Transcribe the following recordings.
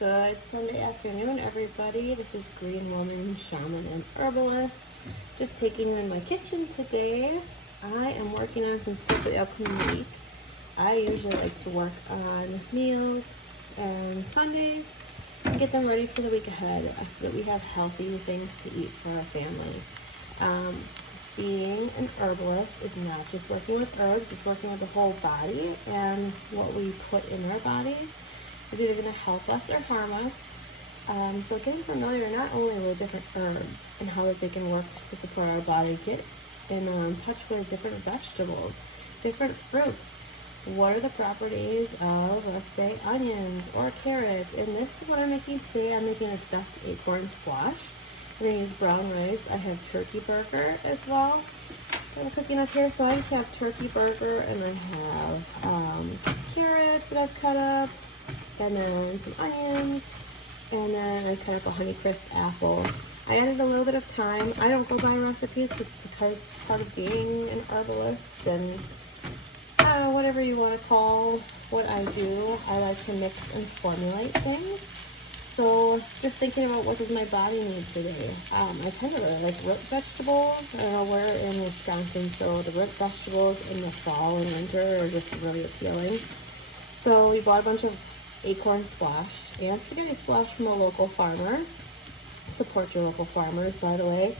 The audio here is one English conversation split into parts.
Good Sunday afternoon, everybody. This is Green Woman, Shaman, and Herbalist. Just taking you in my kitchen today. I am working on some stuff for the upcoming week. I usually like to work on meals and Sundays and get them ready for the week ahead so that we have healthy things to eat for our family. Being an herbalist is not just working with herbs, it's working with the whole body, and what we put in our bodies is either going to help us or harm us. So getting familiar not only with different herbs and how that they can work to support our body, get in touch with different vegetables, different fruits. What are the properties of, let's say, onions or carrots? And this is what I'm making today. I'm making a stuffed acorn squash. I'm going to use brown rice. I have turkey burger as well that I'm cooking up here. So I just have turkey burger, and I have carrots that I've cut up, and then some onions, and then I cut up a Honeycrisp apple. I added a little bit of thyme. I don't go by recipes because part of being an herbalist and I don't know, whatever you want to call what I do, I like to mix and formulate things. So just thinking about what does my body need today. I tend to really like root vegetables. I don't know, we're in Wisconsin, so the root vegetables in the fall and winter are just really appealing. So we bought a bunch of acorn squash and spaghetti squash from a local farmer. Support your local farmers, by the way.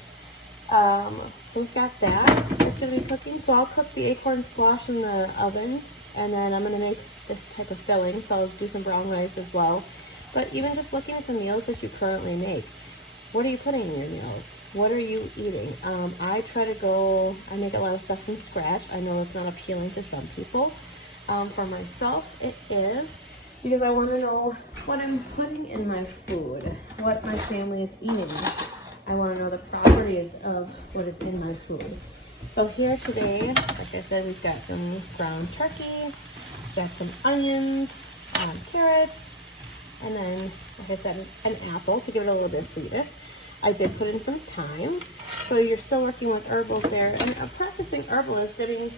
So we've got that. It's going to be cooking. So I'll cook the acorn squash in the oven, and then I'm going to make this type of filling. So I'll do some brown rice as well. But even just looking at the meals that you currently make, what are you putting in your meals? What are you eating? I make a lot of stuff from scratch. I know it's not appealing to some people. For myself, it is, because I want to know what I'm putting in my food, what my family is eating. I want to know the properties of what is in my food. So here today, like I said, we've got some ground turkey, we've got some onions, carrots, and then, like I said, an apple to give it a little bit of sweetness. I did put in some thyme. So you're still working with herbals there. And a practicing herbalist, I mean,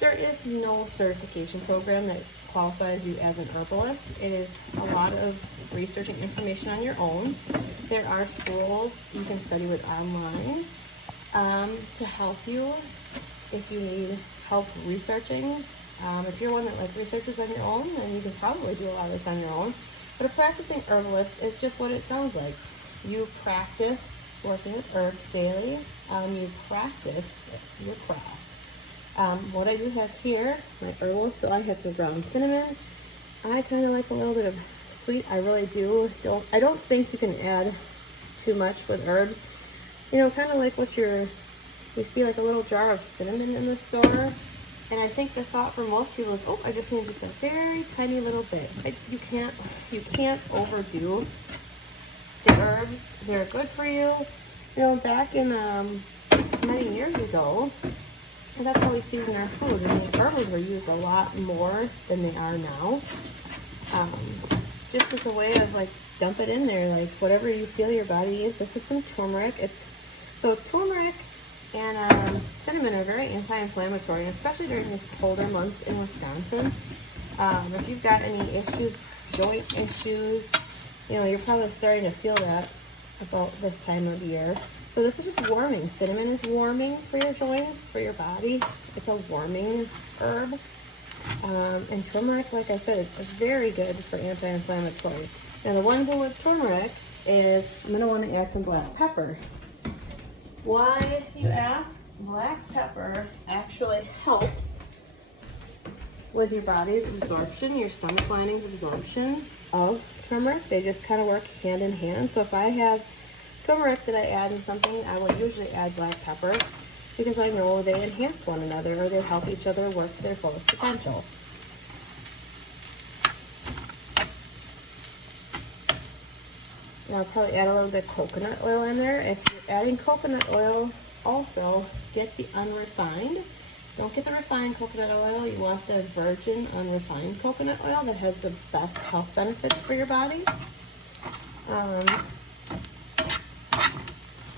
there is no certification program that qualifies you as an herbalist. It is a lot of research and information on your own. There are schools you can study with online to help you if you need help researching. If you're one that like researches on your own, then you can probably do a lot of this on your own. But a practicing herbalist is just what it sounds like. You practice working with herbs daily. You practice your craft. What I do have here, my herbals, so I have some ground cinnamon. I kind of like a little bit of sweet. I really do. I don't think you can add too much with herbs. You know, kind of like you see like a little jar of cinnamon in the store. And I think the thought for most people is, oh, I just need just a very tiny little bit. You can't overdo the herbs. They're good for you. You know, back in many years ago, and that's how we season our food. I mean, herbs were used a lot more than they are now. Just as a way of like dump it in there, like whatever you feel your body needs. This is some turmeric. So turmeric and cinnamon are very anti-inflammatory, especially during these colder months in Wisconsin. If you've got any issues, joint issues, you know, you're probably starting to feel that about this time of year. So this is just warming. Cinnamon is warming for your joints, for your body. It's a warming herb. And turmeric, like I said, is very good for anti-inflammatory. Now the one thing with turmeric is I'm going to want to add some black pepper. Why, you ask? Black pepper actually helps with your body's absorption, your stomach lining's absorption of turmeric. They just kind of work hand in hand. So if I have turmeric that I add in something, I will usually add black pepper because I know they enhance one another, or they help each other work to their fullest potential. And I'll probably add a little bit of coconut oil in there. If you're adding coconut oil, also get the unrefined. Don't get the refined coconut oil. You want the virgin unrefined coconut oil that has the best health benefits for your body.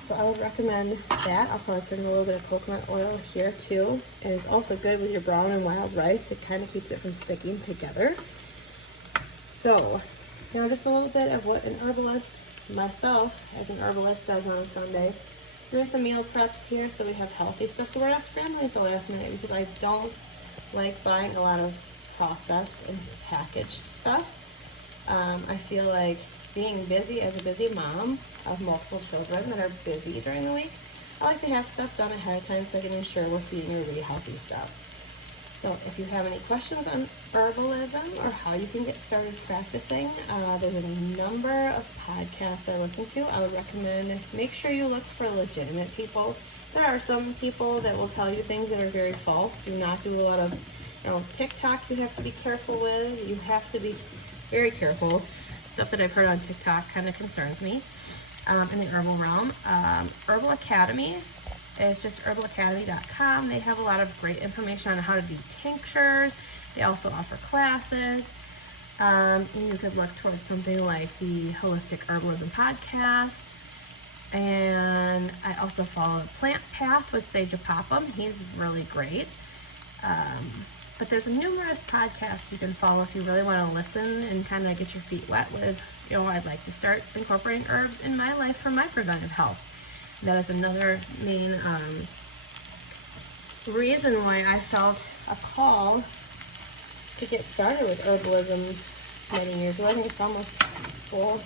So I would recommend that. I'll probably put in a little bit of coconut oil here too. And it's also good with your brown and wild rice. It kind of keeps it from sticking together. So Now just a little bit of what an herbalist, myself as an herbalist, does on a Sunday. Doing some meal preps here so we have healthy stuff, so we're not scrambling at the last minute, because I don't like buying a lot of processed and packaged stuff. I feel like being busy as a busy mom of multiple children that are busy during the week, I like to have stuff done ahead of time so I can ensure we're feeding her really healthy stuff. So if you have any questions on herbalism or how you can get started practicing, there's a number of podcasts I listen to. I would recommend make sure you look for legitimate people. There are some people that will tell you things that are very false. Do not do a lot of, TikTok you have to be careful with. You have to be very careful. Stuff that I've heard on TikTok kind of concerns me in the herbal realm. Herbal Academy is just herbalacademy.com. They have a lot of great information on how to do tinctures. They also offer classes. And you could look towards something like the Holistic Herbalism podcast. And I also follow Plant Path with Sage Apopum. He's really great. But there's numerous podcasts you can follow if you really want to listen and kind of get your feet wet with, I'd like to start incorporating herbs in my life for my preventive health. That is another main reason why I felt a call to get started with herbalism many years ago. I think it's almost 4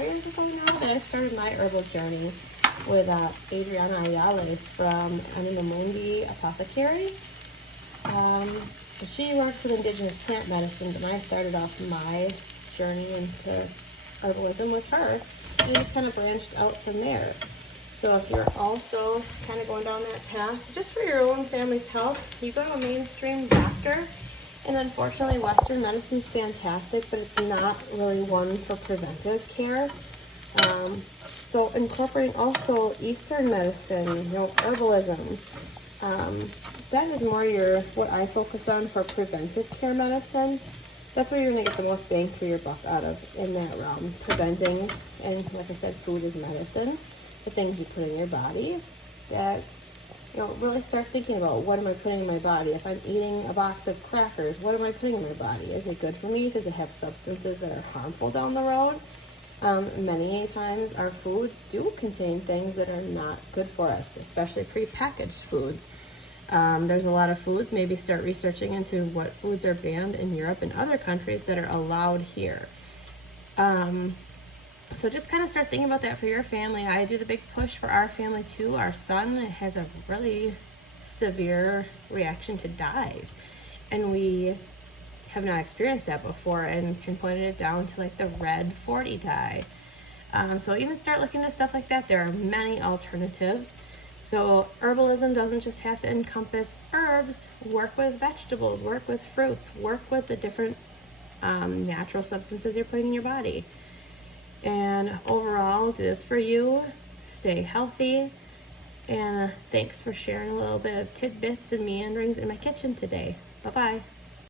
years ago now that I started my herbal journey with Adriana Ayales from Mundi Apothecary. She works with indigenous plant medicine, and I started off my journey into herbalism with her, and we just kind of branched out from there. So if you're also kind of going down that path, just for your own family's health, you go to a mainstream doctor, and unfortunately Western medicine's fantastic, but it's not really one for preventive care. So incorporating also Eastern medicine, herbalism, that is more what I focus on for preventive care medicine. That's where you're going to get the most bang for your buck out of in that realm. Preventing, and like I said, food is medicine. The things you put in your body, that, really start thinking about, what am I putting in my body? If I'm eating a box of crackers, what am I putting in my body? Is it good for me? Does it have substances that are harmful down the road? Many times our foods do contain things that are not good for us, especially prepackaged foods. There's a lot of foods. Maybe start researching into what foods are banned in Europe and other countries that are allowed here. So just kind of start thinking about that for your family. I do the big push for our family too. Our son has a really severe reaction to dyes, and we have not experienced that before, and pinpointed it down to like the red 40 dye. So even start looking at stuff like that. There are many alternatives. So herbalism doesn't just have to encompass herbs. Work with vegetables, work with fruits, work with the different natural substances you're putting in your body. And overall, do this for you. Stay healthy. And thanks for sharing a little bit of tidbits and meanderings in my kitchen today. Bye-bye.